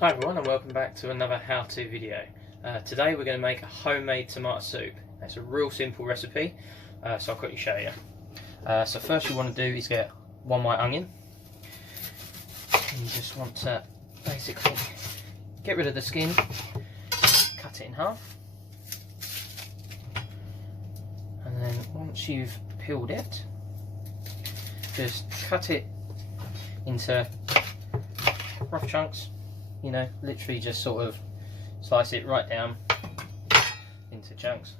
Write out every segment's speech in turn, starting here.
Hi everyone, and welcome back to another how-to video. Today we're going to make a homemade tomato soup. It's a real simple recipe, so I'll quickly show you. So first you want to do is get one white onion. And you just want to basically get rid of the skin, cut it in half, and then once you've peeled it, just cut it into rough chunks. You know, literally just sort of slice it right down into chunks.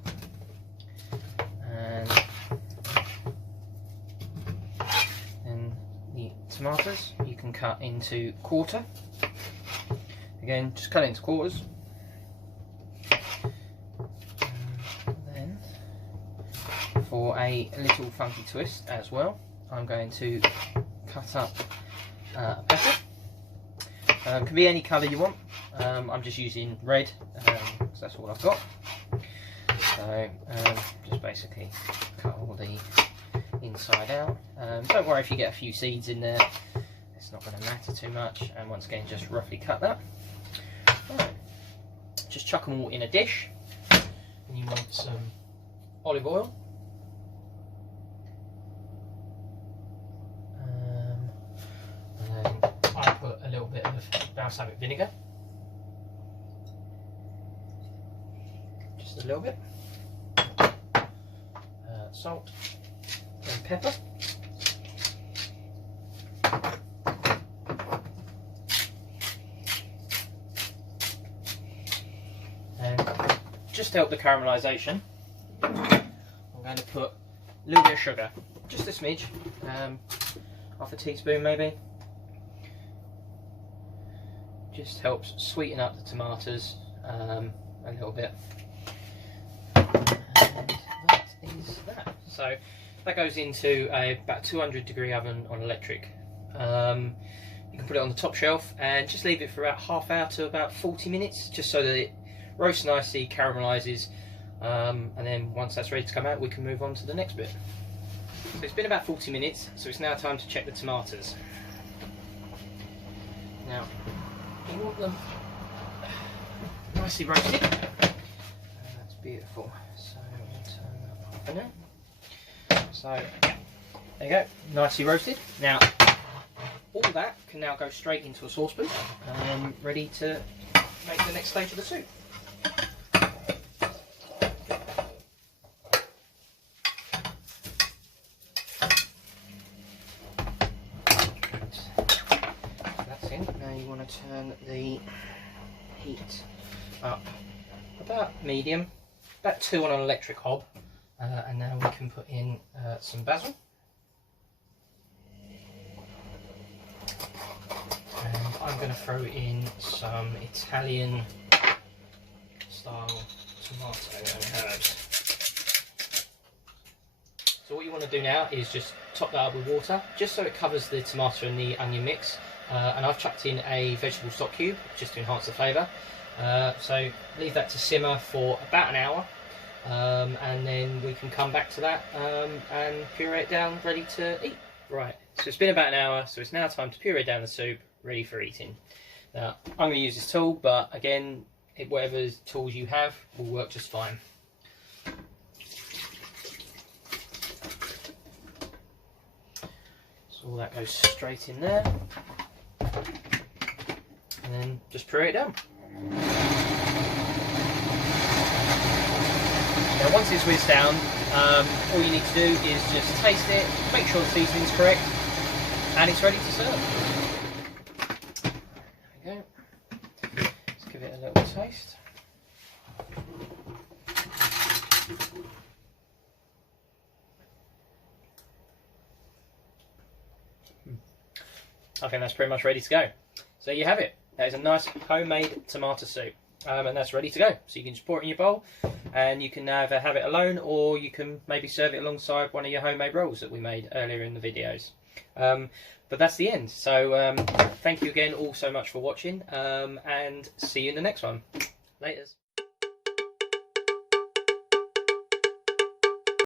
And then the tomatoes you can cut into quarter. Again, just cut it into quarters. And then for a little funky twist as well, I'm going to cut up pepper. Can be any colour you want. I'm just using red because that's all I've got. So just basically cut all the inside out. Don't worry if you get a few seeds in there, it's not going to matter too much. And once again, just roughly cut that. Right. Just chuck them all in a dish. And you want some olive oil. A little bit of balsamic vinegar, just a little bit, salt and pepper, and just to help the caramelisation, I'm going to put a little bit of sugar, just a smidge, half a teaspoon maybe. Just helps sweeten up the tomatoes a little bit. And that is that. So that goes into about 200-degree oven on electric. You can put it on the top shelf and just leave it for about half hour to about 40 minutes, just so that it roasts nicely, caramelises, and then once that's ready to come out, we can move on to the next bit. So it's been about 40 minutes, so it's now time to check the tomatoes. Now, you want them nicely roasted. That's beautiful. So we'll turn that off for now. So there you go, nicely roasted. Now all that can now go straight into a saucepan, ready to make the next stage of the soup. Now you want to turn the heat up about medium, about 2 on an electric hob, and now we can put in some basil, and I'm going to throw in some Italian style tomato and herbs. So what you want to do now is just top that up with water, just so it covers the tomato and the onion mix. And I've chucked in a vegetable stock cube just to enhance the flavour. So leave that to simmer for about an hour, and then we can come back to that and puree it down, ready to eat. Right, so it's been about an hour, so it's now time to puree down the soup, ready for eating. Now I'm going to use this tool, but again, whatever tools you have will work just fine. So all that goes straight in there. And then just puree it down. Now once it's whizzed down, all you need to do is just taste it, make sure the seasoning's correct, and it's ready to serve. There we go. Let's give it a little taste. I think that's pretty much ready to go. So there you have it. That is a nice homemade tomato soup, and that's ready to go. So you can just pour it in your bowl, and you can either have it alone, or you can maybe serve it alongside one of your homemade rolls that we made earlier in the videos. But that's the end. So thank you again all so much for watching, and see you in the next one. Laters.